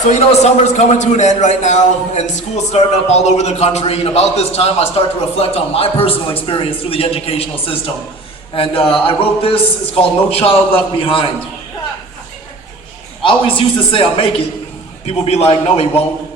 So you know, summer's coming to an end right now, and school's starting up all over the country, and about this time I start to reflect on my personal experience through the educational system. And I wrote this, it's called No Child Left Behind. I always used to say I'll make it. People be like, no he won't.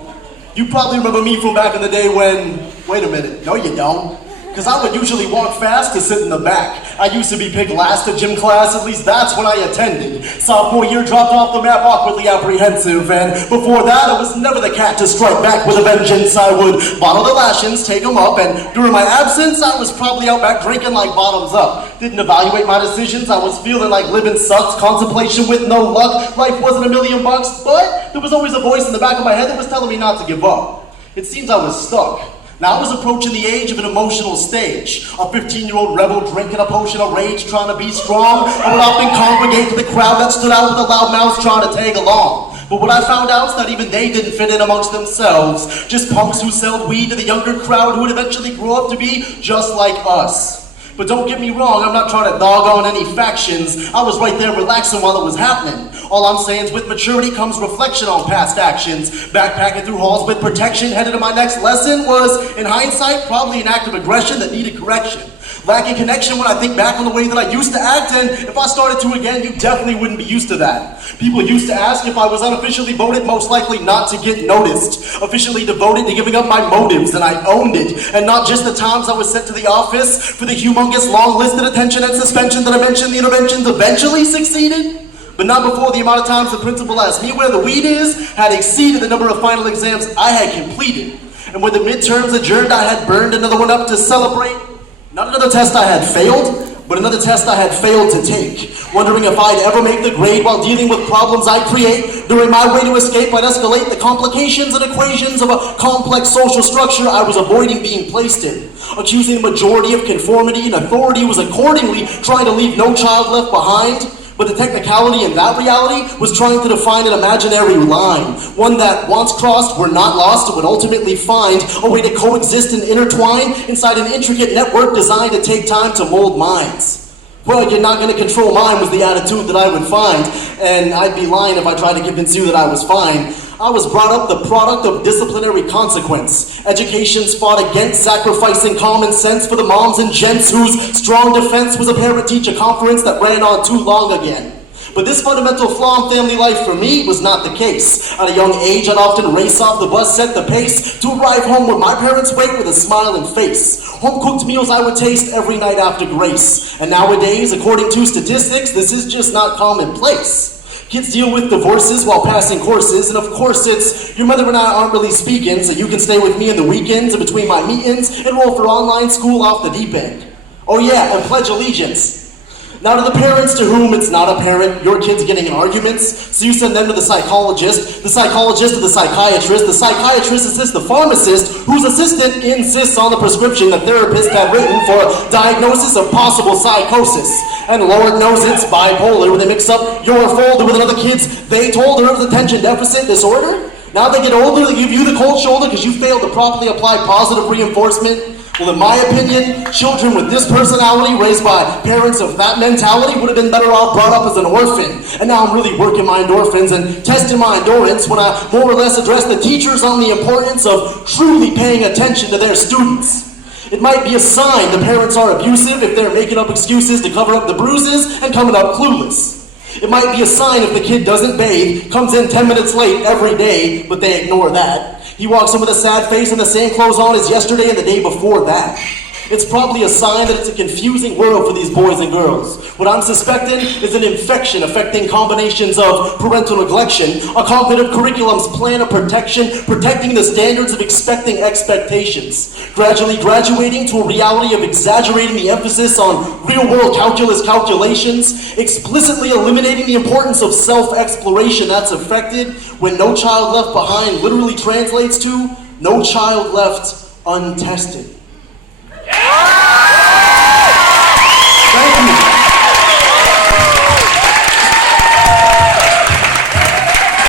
You probably remember me from back in the day when, wait a minute, no you don't. Because I would usually walk fast to sit in the back. I used to be picked last to gym class, at least that's when I attended. Sophomore year dropped off the map awkwardly apprehensive, and before that I was never the cat to strike back with a vengeance. I would bottle the lashings, take them up, and during my absence I was probably out back drinking like bottoms up. Didn't evaluate my decisions, I was feeling like living sucks, contemplation with no luck, life wasn't $1,000,000, but there was always a voice in the back of my head that was telling me not to give up. It seems I was stuck. Now I was approaching the age of an emotional stage. A 15-year-old rebel drinking a potion of rage, trying to be strong. I would often congregate to the crowd that stood out with the loud mouths trying to tag along. But what I found out is that even they didn't fit in amongst themselves. Just punks who sold weed to the younger crowd who would eventually grow up to be just like us. But don't get me wrong, I'm not trying to dog on any factions. I was right there relaxing while it was happening. All I'm saying is with maturity comes reflection on past actions. Backpacking through halls with protection, headed to my next lesson was, in hindsight, probably an act of aggression that needed correction. Lacking connection when I think back on the way that I used to act, and if I started to again, you definitely wouldn't be used to that. People used to ask if I was unofficially voted, most likely not to get noticed. Officially devoted to giving up my motives, and I owned it. And not just the times I was sent to the office for the humongous long list of detention and suspension that I mentioned, the interventions eventually succeeded. But not before the amount of times the principal asked me where the weed is had exceeded the number of final exams I had completed. And when the midterms adjourned, I had burned another one up to celebrate. Not another test I had failed, but another test I had failed to take. Wondering if I'd ever make the grade while dealing with problems I'd create. During my way to escape, I'd escalate the complications and equations of a complex social structure I was avoiding being placed in. Accusing the majority of conformity and authority was accordingly trying to leave no child left behind. But the technicality in that reality was trying to define an imaginary line. One that, once crossed, were not lost and would ultimately find a way to coexist and intertwine inside an intricate network designed to take time to mold minds. Well, you're not going to control mine was the attitude that I would find, and I'd be lying if I tried to convince you that I was fine. I was brought up the product of disciplinary consequence. Education's fought against sacrificing common sense for the moms and gents whose strong defense was a parent-teacher conference that ran on too long again. But this fundamental flaw in family life for me was not the case. At a young age, I'd often race off the bus, set the pace, to arrive home where my parents wait with a smiling face. Home-cooked meals I would taste every night after grace. And nowadays, according to statistics, this is just not commonplace. Kids deal with divorces while passing courses, and of course it's, your mother and I aren't really speaking, so you can stay with me in the weekends and between my meetings, enroll for online school off the deep end. Oh yeah, and pledge allegiance. Now to the parents to whom it's not apparent your kid's getting in arguments, so you send them to the psychologist to the psychiatrist assists the pharmacist, whose assistant insists on the prescription the therapist had written for a diagnosis of possible psychosis. And Lord knows it's bipolar when they mix up your folder with another kid's they told her of attention deficit disorder. Now they get older, they give you the cold shoulder because you failed to properly apply positive reinforcement. Well, in my opinion, children with this personality raised by parents of that mentality would have been better off brought up as an orphan. And now I'm really working my endorphins and testing my endurance when I more or less address the teachers on the importance of truly paying attention to their students. It might be a sign the parents are abusive if they're making up excuses to cover up the bruises and coming up clueless. It might be a sign if the kid doesn't bathe, comes in 10 minutes late every day, but they ignore that. He walks in with a sad face and the same clothes on as yesterday and the day before that. It's probably a sign that it's a confusing world for these boys and girls. What I'm suspecting is an infection affecting combinations of parental neglection, a cognitive curriculum's plan of protection, protecting the standards of expecting expectations, gradually graduating to a reality of exaggerating the emphasis on real-world calculations, explicitly eliminating the importance of self-exploration that's affected when no child left behind literally translates to no child left untested.